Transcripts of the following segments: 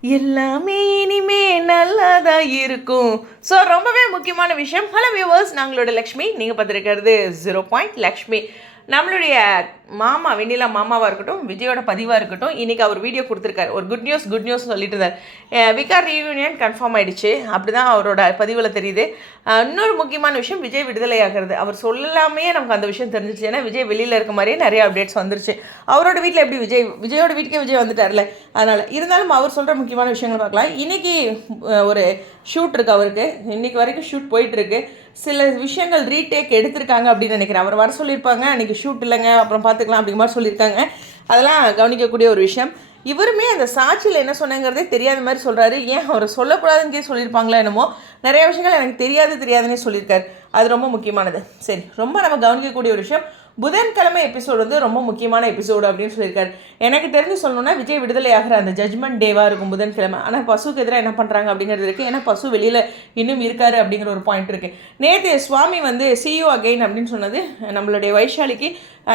எல்லாமே இனிமே நல்லதா இருக்கும் ஸோ ரொம்பவே முக்கியமான விஷயம். ஹலோ வியூவர்ஸ் நாங்களோட லக்ஷ்மி. நீங்கள் பார்த்துருக்கிறது ஜீரோ பாயிண்ட் லக்ஷ்மி. நம்மளுடைய மாமா வெண்ணிலா மாமாவாக இருக்கட்டும் விஜயோட பதிவாக இருக்கட்டும் இன்றைக்கி அவர் வீடியோ கொடுத்துருக்காரு. ஒரு குட் நியூஸ் குட் நியூஸ் சொல்லிட்டு இருந்தார். விகார் ரீயூனியன் கன்ஃபார்ம் ஆகிடுச்சு அப்படி தான் அவரோட பதிவில் தெரியுது. இன்னொரு முக்கியமான விஷயம் விஜய் விடுதலை ஆகிறது அவர் சொல்லலாமே நமக்கு அந்த விஷயம் தெரிஞ்சிச்சு. ஏன்னா விஜய் வெளியில் இருக்க மாதிரியே நிறைய அப்டேட்ஸ் வந்துருச்சு. அவரோட வீட்டில் எப்படி விஜய் விஜயோட வீட்டுக்கே விஜய் வந்துட்டார்ல அதனால் இருந்தாலும் அவர் சொல்கிற முக்கியமான விஷயங்கள் பார்க்கலாம். இன்றைக்கி ஒரு ஷூட் இருக்கு அவருக்கு. இன்னைக்கு வரைக்கும் ஷூட் போயிட்டுருக்கு. சில விஷயங்கள் ரீடேக் எடுத்திருக்காங்க அப்படின்னு நினைக்கிறேன். அவர் வர சொல்லியிருப்பாங்க அன்றைக்கி ஷூட் இல்லைங்க அப்புறம் பார்த்துக்கலாம் அப்படிங்கிற மாதிரி சொல்லியிருக்காங்க. அதெல்லாம் கவனிக்கக்கூடிய ஒரு விஷயம். இவருமே அந்த சாட்சியில் என்ன சொன்னங்கிறதே தெரியாத மாதிரி சொல்கிறாரு ஏன் அவரை சொல்லக்கூடாதுன்னு சொல்லியிருப்பாங்களா என்னமோ நிறைய விஷயங்கள் எனக்கு தெரியாது தெரியாதுன்னே சொல்லியிருக்காரு. அது ரொம்ப முக்கியமானது. சரி ரொம்ப நம்ம கவனிக்கக்கூடிய ஒரு விஷயம். புதன்கிழமை எபிசோடு வந்து ரொம்ப முக்கியமான எபிசோடு அப்படின்னு சொல்லியிருக்காரு. எனக்கு தெரிஞ்சு சொல்லணும்னா விஜய் விடுதலை ஆகிற அந்த ஜட்மெண்ட் டேவாக இருக்கும் புதன்கிழமை. ஆனால் பசுக்கு எதிராக என்ன பண்ணுறாங்க அப்படிங்கிறது இருக்குது ஏன்னா பசு வெளியில் இன்னும் இருக்காரு அப்படிங்கிற ஒரு பாயிண்ட் இருக்குது நேற்று சுவாமி வந்து சியூ அகைன் அப்படின்னு சொன்னது நம்மளுடைய வைஷாலிக்கு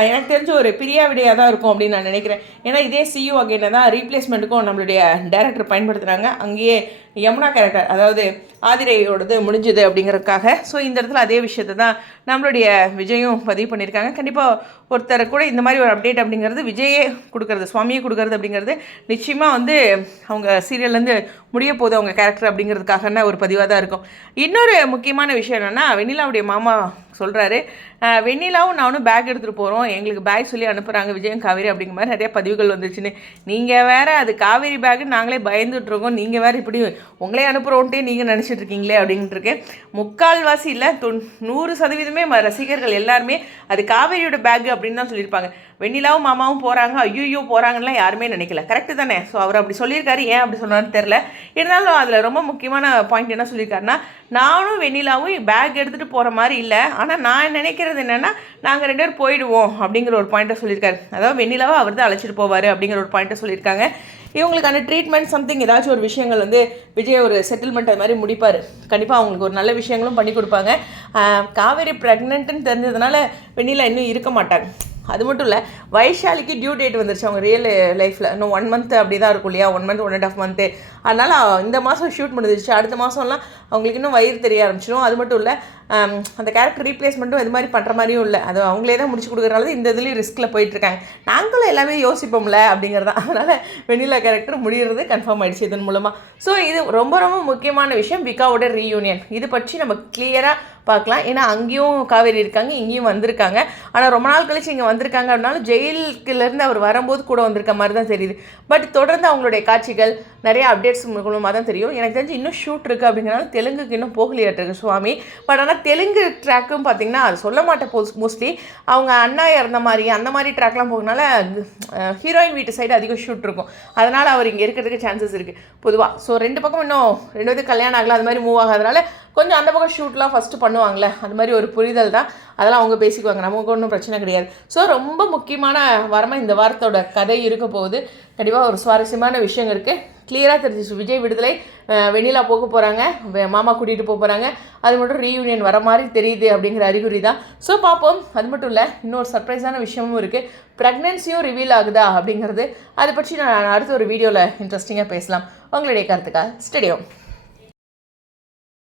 எனக்கு தெரிஞ்ச ஒரு பிரியாவிடையாக தான் இருக்கும் அப்படின்னு நான் நினைக்கிறேன். ஏன்னா இதே சியூ அகைனை தான் ரீப்ளேஸ்மெண்ட்டுக்கும் நம்மளுடைய டேரக்டர் பயன்படுத்துகிறாங்க அங்கேயே யமுனா கேரக்டர் அதாவது ஆதிரையோடது முடிஞ்சுது அப்படிங்கிறதுக்காக. ஸோ இந்த இடத்துல அதே விஷயத்தை தான் நம்மளுடைய விஜயும் பதிவு பண்ணியிருக்காங்க. கண்டிப்பாக ஒருத்தர் கூட இந்த மாதிரி ஒரு அப்டேட் அப்படிங்கிறது விஜயே கொடுக்கறது சுவாமியே கொடுக்கறது அப்படிங்கிறது நிச்சயமாக வந்து அவங்க சீரியல்லேருந்து முடிய போகுது அவங்க கேரக்டர் அப்படிங்கிறதுக்காக ஒரு பதிவாக தான் இருக்கும். இன்னொரு முக்கியமான விஷயம் என்னென்னா வெண்ணிலாவுடைய மாமா சொல்கிறாரு வெண்ணிலாவும் நானும் பேக் எடுத்துகிட்டு போகிறோம் எங்களுக்கு பேக் சொல்லி அனுப்புகிறாங்க விஜயம் காவேரி அப்படிங்கிற மாதிரி நிறைய பதிவுகள் வந்துச்சுன்னு. நீங்கள் வேறு அது காவேரி பேக்கு நாங்களே பயந்துட்டுருக்கோம் நீங்கள் வேற இப்படி உங்களே அனுப்புகிறோன்ட்டே நீங்கள் நினச்சிட்டு இருக்கீங்களே அப்படின்ட்டு இருக்கு. முக்கால்வாசி இல்லை தொன் நூறு சதவீதமே ரசிகர்கள் எல்லாருமே அது காவேரியோட பேக் அப்படின்னு தான் சொல்லியிருப்பாங்க. வெண்ணிலாவும் மாமாவும் போகிறாங்க ஐயோ போகிறாங்கன்னா யாருமே நினைக்கல. கரெக்டு தானே? ஸோ அவர் அப்படி சொல்லியிருக்காரு. ஏன் அப்படி சொன்னார்னு தெரில இருந்தாலும் அதில் ரொம்ப முக்கியமான பாயிண்ட் என்ன சொல்லியிருக்காருன்னா நானும் வெண்ணிலாவும் பேக் எடுத்துகிட்டு போகிற மாதிரி இல்லை. ஆனால் நான் நினைக்கிறது என்னென்னா நாங்கள் ரெண்டு பேரும் போயிடுவோம் அப்படிங்கிற ஒரு பாயிண்ட்டை சொல்லியிருக்காரு. அதாவது வெண்ணிலாவை அவர் தான் அழைச்சிட்டு போவார் அப்படிங்கிற ஒரு பாயிண்ட்டை சொல்லியிருக்காங்க. இவங்களுக்கான ட்ரீட்மெண்ட் சம்திங் ஏதாச்சும் ஒரு விஷயங்கள் வந்து விஜய் ஒரு செட்டில்மெண்ட் அது மாதிரி முடிப்பார். கண்டிப்பாக அவங்களுக்கு ஒரு நல்ல விஷயங்களும் பண்ணி கொடுப்பாங்க. காவேரி ப்ரெக்னென்ட்னு தெரிஞ்சதுனால வெண்ணிலா இன்னும் இருக்க மாட்டாங்க. அது மட்டும் இல்லை வைஷாலிக்கு டியூ டேட் வந்துருச்சு. அவங்க ரியல் லைஃப்பில் இன்னும் ஒன் மந்த் அப்படி தான் இருக்கும் இல்லையா? One month one and half month அதனால் இந்த மாதம் ஷூட் முடிஞ்சிருச்சு. அடுத்த மாதம்லாம் அவங்களுக்கு இன்னும் வயிறு தெரிய ஆரம்பிச்சிடும் அது மட்டும் இல்லை அந்த கேரக்டர் ரீப்ளேஸ்மெண்ட்டும் இது மாதிரி பண்ணுற மாதிரியும் இல்லை. அது அவங்களே தான் முடிச்சு கொடுக்குறனால இந்த இதுலேயும் ரிஸ்கில் போயிட்டுருக்காங்க நாங்களும் எல்லாமே யோசிப்போம்ல அப்படிங்கிறது அதனால் வெண்ணிலா கேரக்டர் முடிகிறது கன்ஃபார்ம் ஆயிடுச்சு இதன் மூலமாக ஸோ இது ரொம்ப ரொம்ப முக்கியமான விஷயம் விகாவோட ரீயூனியன் இது பற்றி நம்ம கிளியராக பார்க்கலாம். ஏன்னா அங்கேயும் காவேரி இருக்காங்க இங்கேயும் வந்திருக்காங்க. ஆனால் ரொம்ப நாள் கழிச்சு இங்கே வந்திருக்காங்க அப்படின்னாலும் ஜெயிலுக்குலேருந்து அவர் வரும்போது கூட வந்திருக்க மாதிரி தான் தெரியுது. பட் தொடர்ந்து அவங்களுடைய காட்சிகள் நிறைய அப்டேட் அப்டேட்ஸ் மூலமாக தான் தெரியும். எனக்கு தெரிஞ்சு இன்னும் ஷூட் இருக்குது அப்படிங்கிறனால தெலுங்குக்கு இன்னும் போகலையாட்டிருக்கு சுவாமி. பட் ஆனால் தெலுங்கு ட்ராக்கும் பார்த்தீங்கன்னா அது சொல்ல மாட்டேன் போஸ் மோஸ்ட்லி அவங்க அண்ணா இறந்த மாதிரி அந்த மாதிரி ட்ராக்லாம் போகனால ஹீரோயின் வீட்டு சைடு அதிகம் ஷூட் இருக்கும். அதனால் அவர் இங்கே இருக்கிறதுக்கு சான்சஸ் இருக்குது பொதுவாக ஸோ ரெண்டு பக்கம் இன்னும் ரெண்டு பேருக்கு கல்யாணம் ஆகலாம் அது மாதிரி மூவ் ஆகாதனால கொஞ்சம் அந்த பக்கம் ஷூட்லாம் ஃபஸ்ட்டு பண்ணுவாங்களே அது மாதிரி ஒரு புரிதல் தான். அதெல்லாம் அவங்க பேசிக்குவாங்க. நமக்கு ஒன்றும் பிரச்சனை கிடையாது. ஸோ ரொம்ப முக்கியமான வாரமாக இந்த வாரத்தோட கதை இருக்க போகுது. கண்டிப்பாக ஒரு சுவாரஸ்யமான விஷயம் இருக்குது கிளியராக தெரிஞ்சிச்சு. விஜய் விடுதலை வெண்ணிலா போக போகிறாங்க மாமா கூட்டிகிட்டு போக போகிறாங்க அது மட்டும் ரீயூனியன் வர மாதிரி தெரியுது அப்படிங்கிற அறிகுறி தான். ஸோ பார்ப்போம். அது மட்டும் இல்லை இன்னொரு சர்ப்ரைஸான விஷயமும் இருக்குது ப்ரெக்னென்சியும் ரிவீல் ஆகுதா அப்படிங்கிறது அதை பற்றி நான் அடுத்த ஒரு வீடியோவில் இன்ட்ரெஸ்டிங்காக பேசலாம். உங்களுடைய கருத்துக்கா ஸ்டேடியம்